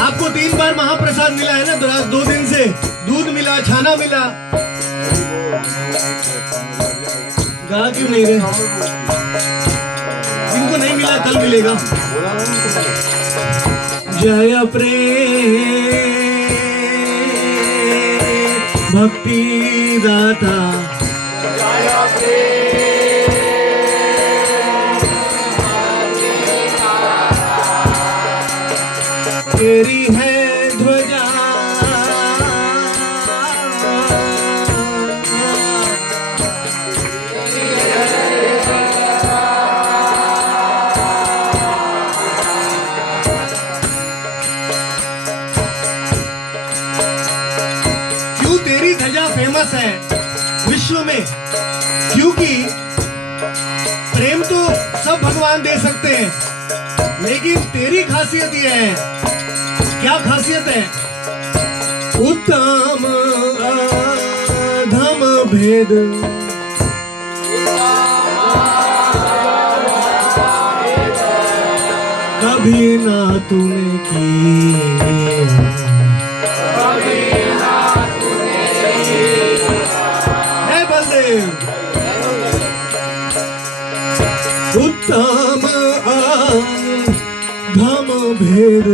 आपको 3 बार महाप्रसाद मिला है ना, 2 दिन से दूध मिला, छाना मिला, गा क्यों नहीं रहे? जिनको नहीं मिला कल मिलेगा। जय प्रेम भक्ति दाता, तेरी है ध्वजा, क्यों तेरी ध्वजा फेमस है विश्व में? क्योंकि प्रेम तो सब भगवान दे सकते हैं, लेकिन तेरी खासियत यह है। क्या खासियत है? उत्तम अधम भेद, कभी ना तूने की, है बलदेव। उत्तम अधम भेद,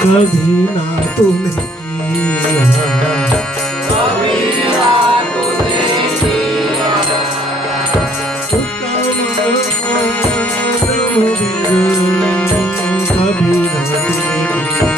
कभी ना तूने किया, कभी ना तूने किया। उत्तम अधम भेद, कभी ना तूने किया।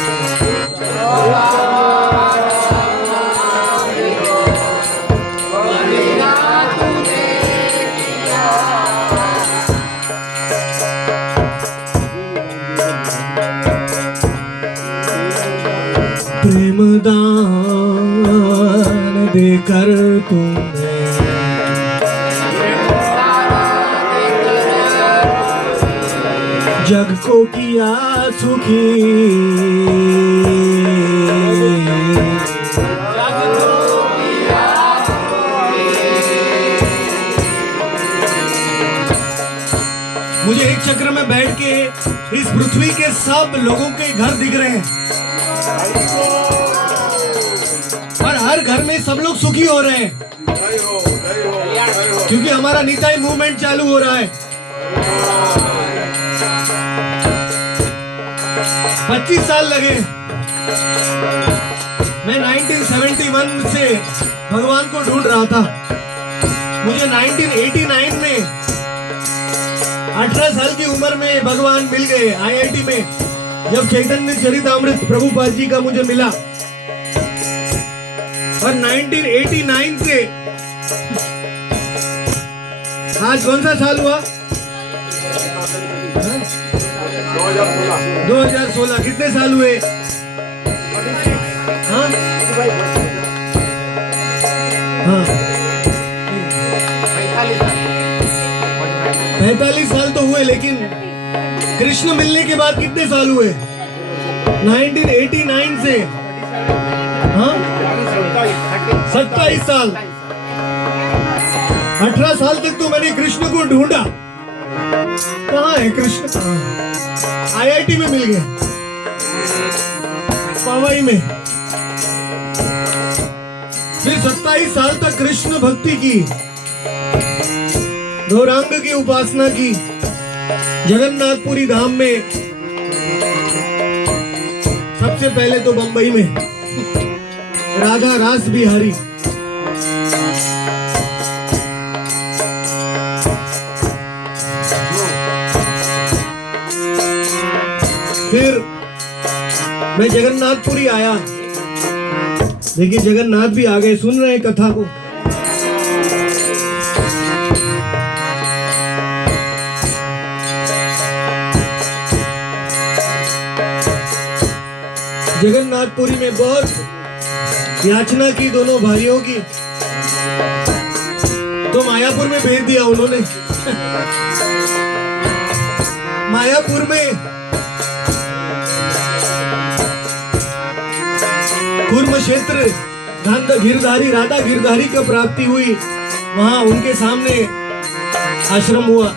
प्रेम दान देकर तुमने जग को किया सुखी, मुझे एक चक्र में बैठ के इस पृथ्वी के सब लोगों के घर दिख रहे हैं, और हर घर में सब लोग सुखी हो रहे हैं, क्योंकि हमारा निताई मूवमेंट चालू हो रहा है। 25 साल लगे। मैं 1971 से भगवान को ढूंढ रहा था। मुझे 1989 में 18 साल की उम्र में भगवान मिल गए IIT में, जब चैतन्य चरितामृत प्रभुपाद जी का मुझे मिला। और 1989 से आज कौन सा साल हुआ? 2016। कितने साल हुए? हाँ? हाँ 45 साल तो हुए, लेकिन कृष्ण मिलने के बाद कितने साल हुए? 1989 से, हाँ 27 साल। 18 साल तक तो मैंने कृष्ण को ढूंढा, कहाँ है कृष्ण? IIT में मिल गए, पवई में। फिर 27 साल तक कृष्ण भक्ति की, गौरांग की उपासना की, जगन्नाथपुरी धाम में, सबसे पहले तो बंबई में राधा रास बिहारी। फिर मैं जगन्नाथपुरी आया। देखिए जगन्नाथ भी आ गए, सुन रहे हैं कथा को। जगन्नाथपुरी में बहुत याचना की दोनों भाइयों की, तो मायापुर में भेज दिया उन्होंने। मायापुर में कुर्म क्षेत्र गिरधारी, राधा गिरधारी का प्राप्ति हुई। वहां उनके सामने आश्रम हुआ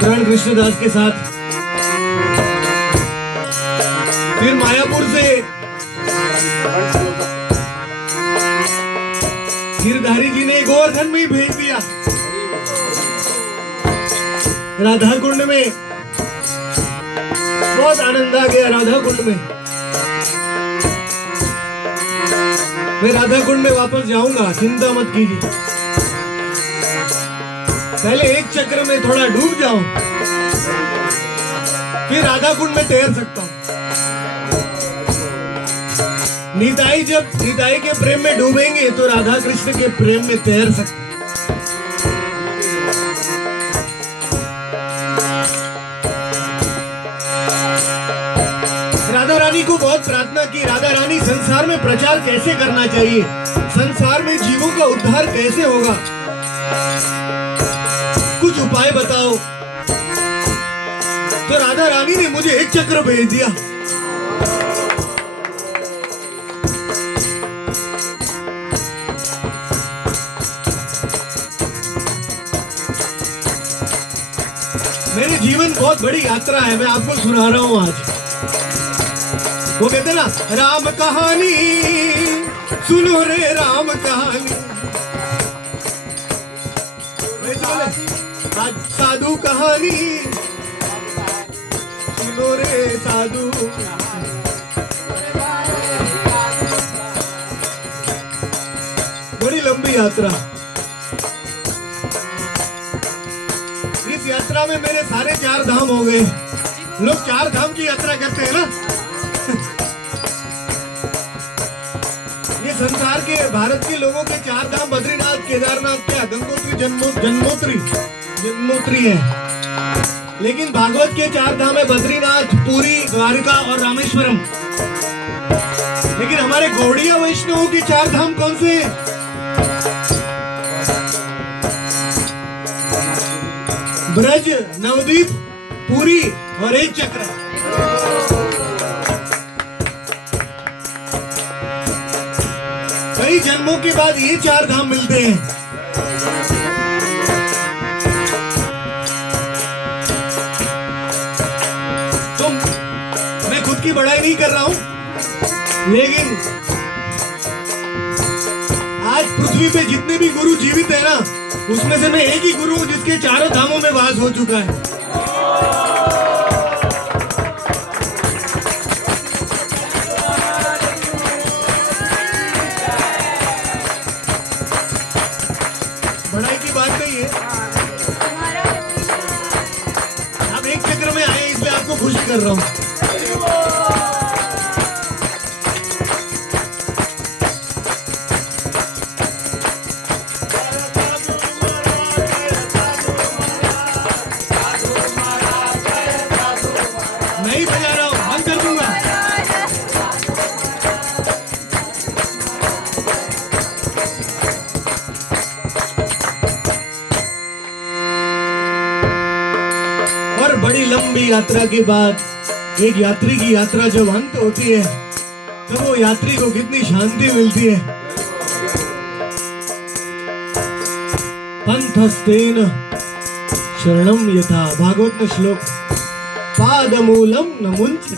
प्राण कृष्णदास के साथ। फिर मायापुर से गिरधारी जी ने गोवर्धन में ही भेज दिया। राधा कुंड में बहुत आनंद आ गया। राधा कुंड में मैं राधा कुंड में वापस जाऊंगा, चिंता मत कीजिए। पहले एक चक्र में थोड़ा डूब जाऊं, फिर राधा कुंड में तैर सकता हूं। निताई जब निताई के प्रेम में डूबेंगे तो राधा कृष्ण के प्रेम में तैर सकते। राधा रानी को बहुत प्रार्थना की, राधा रानी संसार में प्रचार कैसे करना चाहिए, संसार में जीवों का उद्धार कैसे होगा, कुछ उपाय बताओ। तो राधा रानी ने मुझे एक चक्र भेज दिया। मेरे जीवन बहुत बड़ी यात्रा है, मैं आपको सुना रहा हूं आज। वो कहते ना, राम कहानी सुनो रे राम कहानी। आज साधु कहानी सुनो रे साधु। बड़ी लंबी यात्रा। इस यात्रा में मेरे सारे 4 धाम हो गए। लोग 4 धाम की यात्रा करते हैं ना। ये संसार के, भारत के लोगों के 4 धाम बद्रीनाथ, केदारनाथ, क्या गंगोत्री, जन्मोत्री है। लेकिन भागवत के 4 धाम है बद्रीनाथ, पुरी, द्वारका और रामेश्वरम। लेकिन हमारे गौड़िया वैष्णवों के 4 धाम कौन से हैं? ब्रज, नवदीप, पुरी और एक चक्र। कई जन्मों के बाद ये 4 धाम मिलते हैं। तो मैं खुद की बड़ाई नहीं कर रहा हूं, लेकिन आज पृथ्वी पे जितने भी गुरु जीवित है ना, उसमें से मैं एक ही गुरु हूं जिसके 4 धामों में वास हो चुका है। बड़ाई की बात नहीं है। आप एक चक्र में आए, इसलिए आपको खुश कर रहा हूं। नहीं बजा रहा हूं, बंद कर दूंगा। और बड़ी लंबी यात्रा के बाद एक यात्री की यात्रा जब अंत होती है, तब वो यात्री को कितनी शांति मिलती है। पंथस्तेन शरणम यथा, भागवत में श्लोक, पादमूलम न मुंचति।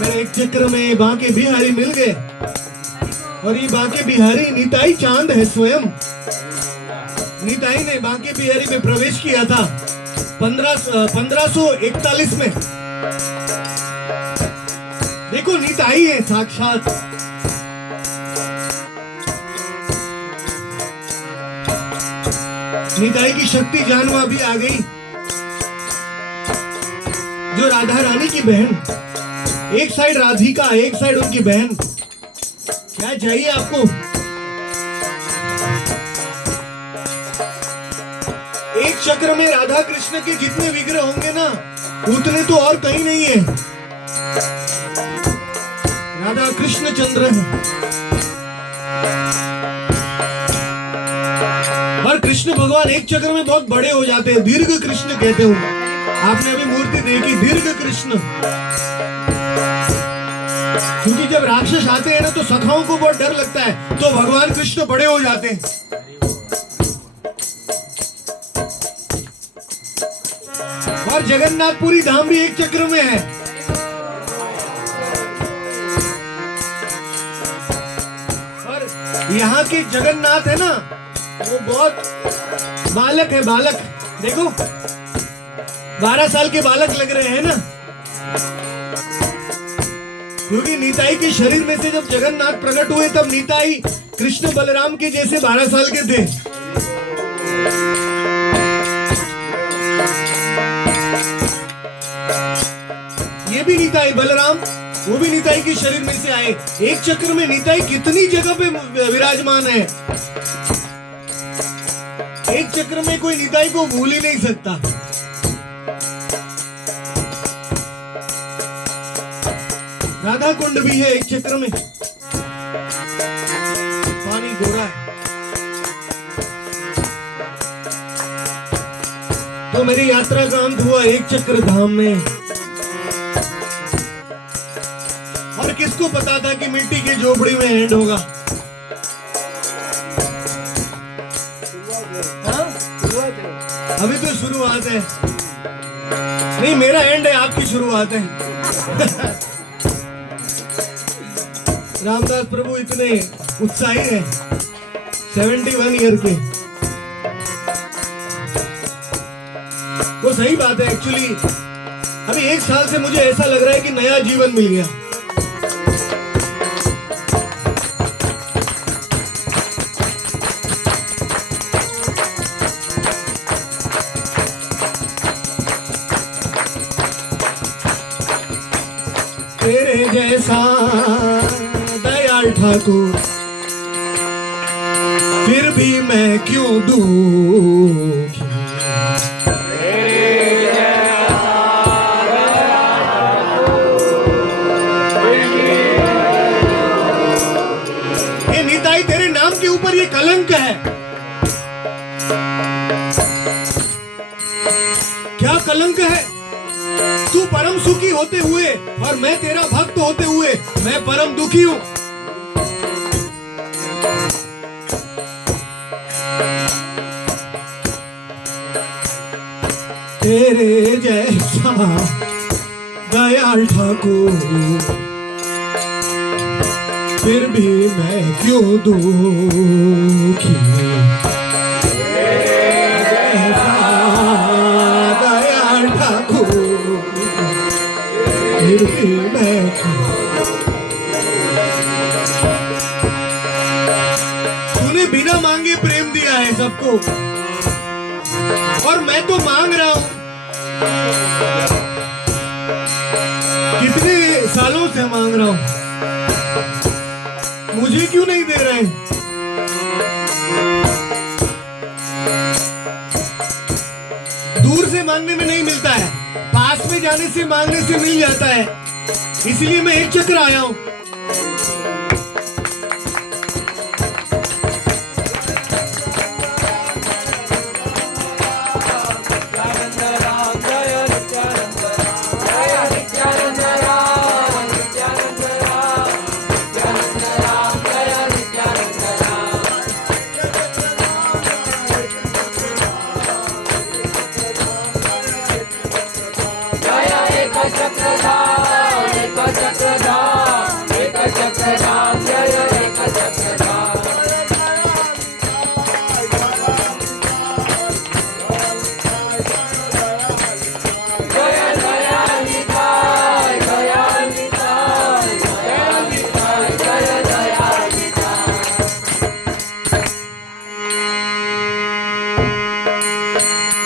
मेरे एक चक्र में बांके बिहारी मिल गए, और ये बांके बिहारी निताई चांद है स्वयं। निताई ने बांके बिहारी में प्रवेश किया था 1541 में। देखो, निताई है साक्षात। निताई की शक्ति जानवा भी आ गई। जो राधा रानी की बहन, एक साइड राधिका, एक साइड उनकी बहन, क्या चाहिए आपको? एक चक्र में राधा कृष्ण के जितने विग्रह होंगे ना, उतने तो और कहीं नहीं है। राधा कृष्ण चंद्र है। और कृष्ण भगवान एक चक्र में बहुत बड़े हो जाते हैं, दीर्घ कृष्ण कहते हैं। आपने अभी मूर्ति देखी, दीर्घ कृष्ण। क्योंकि जब राक्षस आते हैं ना तो सखाओं को बहुत डर लगता है, तो भगवान कृष्ण बड़े हो जाते हैं। और जगन्नाथपुरी धाम भी एक चक्र में है। और यहाँ के जगन्नाथ है ना, वो बहुत बालक है, बालक देखो 12 साल के बालक लग रहे हैं ना, क्योंकि नीताई के शरीर में से जब जगन्नाथ प्रकट हुए तब नीताई कृष्ण बलराम के जैसे 12 साल के थे। ये भी नीताई बलराम, वो भी नीताई के शरीर में से आए। एक चक्र में नीताई कितनी जगह पे विराजमान है, एक चक्र में कोई नीताई को भूल ही नहीं सकता। राधा कुंड भी है एक चक्र में, पानी गोरा है। तो मेरी यात्रा का अंत हुआ एक चक्र धाम में। और किसको पता था कि मिट्टी की झोपड़ी में एंड होगा? हाँ? अभी तो शुरुआत है। नहीं, मेरा एंड है, आपकी शुरुआत है। रामदास प्रभु इतने उत्साही हैं, 71 ईयर के। वो सही बात है। एक्चुअली अभी 1 साल से मुझे ऐसा लग रहा है कि नया जीवन मिल गया। तेरे जैसा दयाल ठाकुर फिर भी मैं क्यों दुखी। ये नीताई तेरे नाम के ऊपर ये कलंक है। क्या कलंक है? तू परम सुखी होते हुए और मैं तेरा भक्त होते हुए मैं परम दुखी हूं। तेरे जैसा दयाल ठाकुर फिर भी मैं क्यों दुखी। जैसा दयाल ठाकुर फिर भी मैं क्यों। तूने बिना मांगे प्रेम दिया है सबको, और मैं तो मांग रहा हूं। कितने सालों से मांग रहा हूं, मुझे क्यों नहीं दे रहे? दूर से मांगने में नहीं मिलता है, पास में जाने से मांगने से मिल जाता है। इसलिए मैं एक चक्र आया हूं।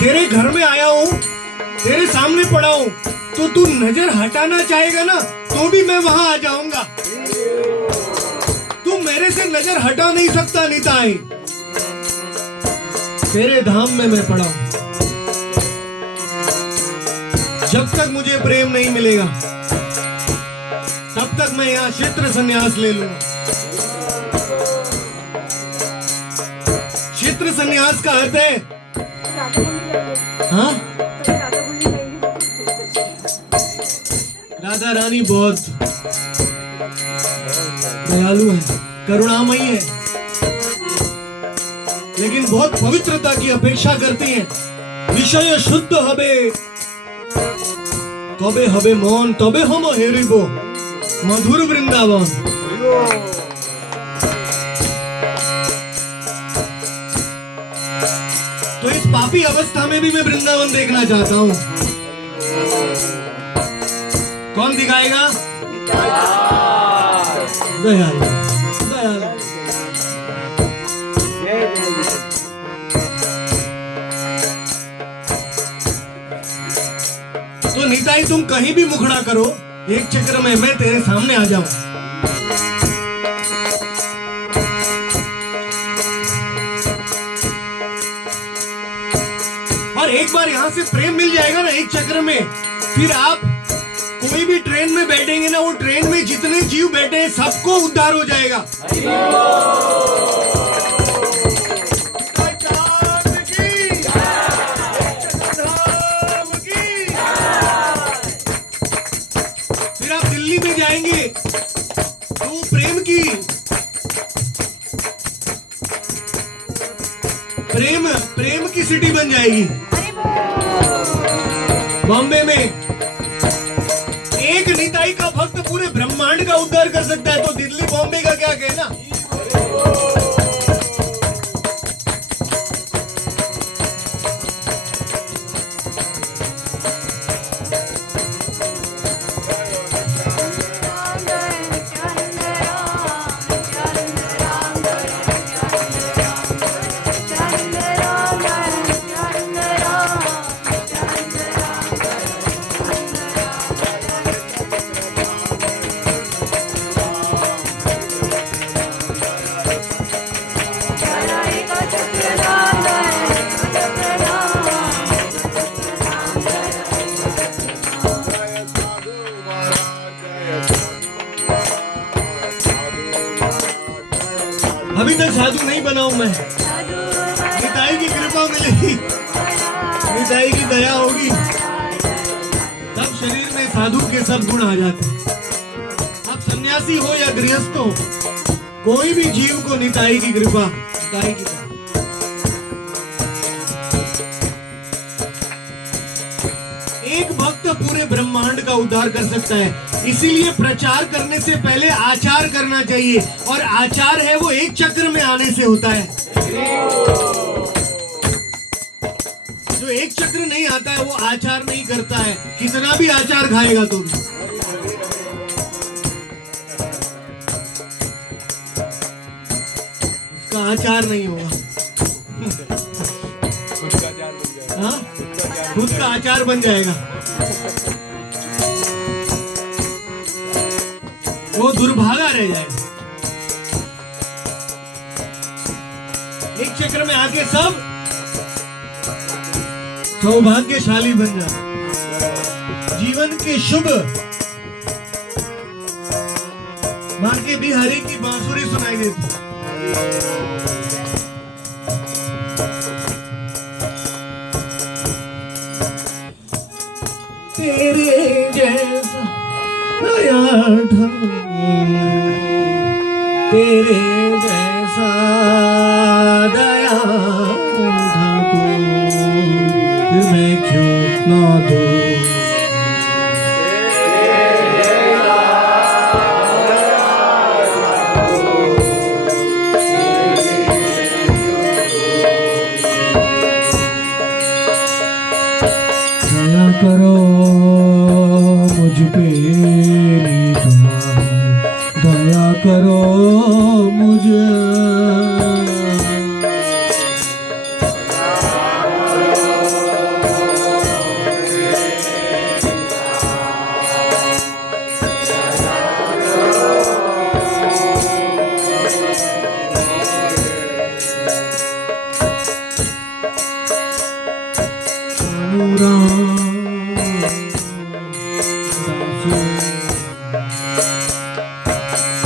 तेरे घर में आया हूं, तेरे सामने पड़ा हूं, तो तू नजर हटाना चाहेगा ना तो भी मैं वहां आ जाऊंगा। तू मेरे से नजर हटा नहीं सकता नीताई। तेरे धाम में मैं पड़ा हूं। जब तक मुझे प्रेम नहीं मिलेगा तब तक मैं यहां क्षेत्र संन्यास ले लूंगा। क्षेत्र संन्यास का अर्थ है, हाँ, राधा रानी बहुत दयालु है, करुणामयी है, लेकिन बहुत पवित्रता की अपेक्षा करती है। विषय शुद्ध हबे तबे हबे मन, तबे हम हेरिब मधुर वृंदावन। तो इस पापी अवस्था में भी मैं वृंदावन देखना चाहता हूं। कौन दिखाएगा? दयालु, दयालु। तो निताई तुम कहीं भी मुखड़ा करो, एक चक्र में मैं तेरे सामने आ जाऊं। और एक बार यहां से प्रेम मिल जाएगा ना एक चक्र में, फिर आप कोई भी ट्रेन में बैठेंगे ना, वो ट्रेन में जितने जीव बैठे हैं सबको उद्धार हो जाएगा। फिर आप दिल्ली में जाएंगे तो वो प्रेम की सिटी बन जाएगी। बॉम्बे में एक निताई का भक्त पूरे ब्रह्मांड का उद्धार कर सकता है, तो दिल्ली बॉम्बे का क्या कहना। अभी तक साधु नहीं बनाऊं मैं, निताई की कृपा मिलेगी, निताई की दया होगी, तब शरीर में साधु के सब गुण आ जाते हैं। अब सन्यासी हो या गृहस्थ हो, कोई भी जीव को निताई की कृपा, निताई की दया। एक भक्त पूरे ब्रह्मांड का उद्धार कर सकता है। इसीलिए प्रचार करने से पहले आचार करना चाहिए, और आचार है वो एक चक्र में आने से होता है। जो एक चक्र नहीं आता है वो आचार नहीं करता है, कितना भी आचार खाएगा तो भी। उसका आचार नहीं होगा, खुद का आचार बन जाएगा। वो दुर्भागा रह जाएगा। एक चक्र में आके सब सौभाग्यशाली बन जाए। जीवन के शुभ बांके बिहारी की बांसुरी सुनाई देती। तेरे जैसा नया ढंग, तेरे जैसा दयालु ठाकुर मैं क्यों ना दूं। दया करो मुझ पे, दया करो मुझे,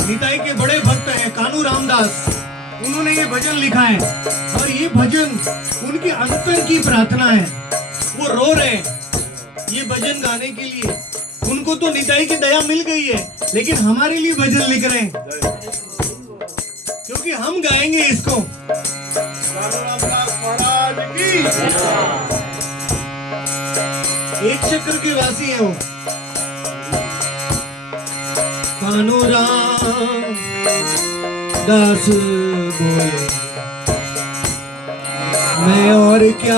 निताई के बड़े भक्त हैं कानू रामदास, उन्होंने ये भजन लिखा है, और ये भजन उनके अंतर की प्रार्थना है। वो रो रहे हैं ये भजन गाने के लिए, उन उनको तो निताई की दया मिल गई है, लेकिन हमारे लिए भजन लिख रहे हैं, क्योंकि हम गाएंगे इसको। एक चक्र के वासी है वो। कान्हो राम दास बोले मैं और क्या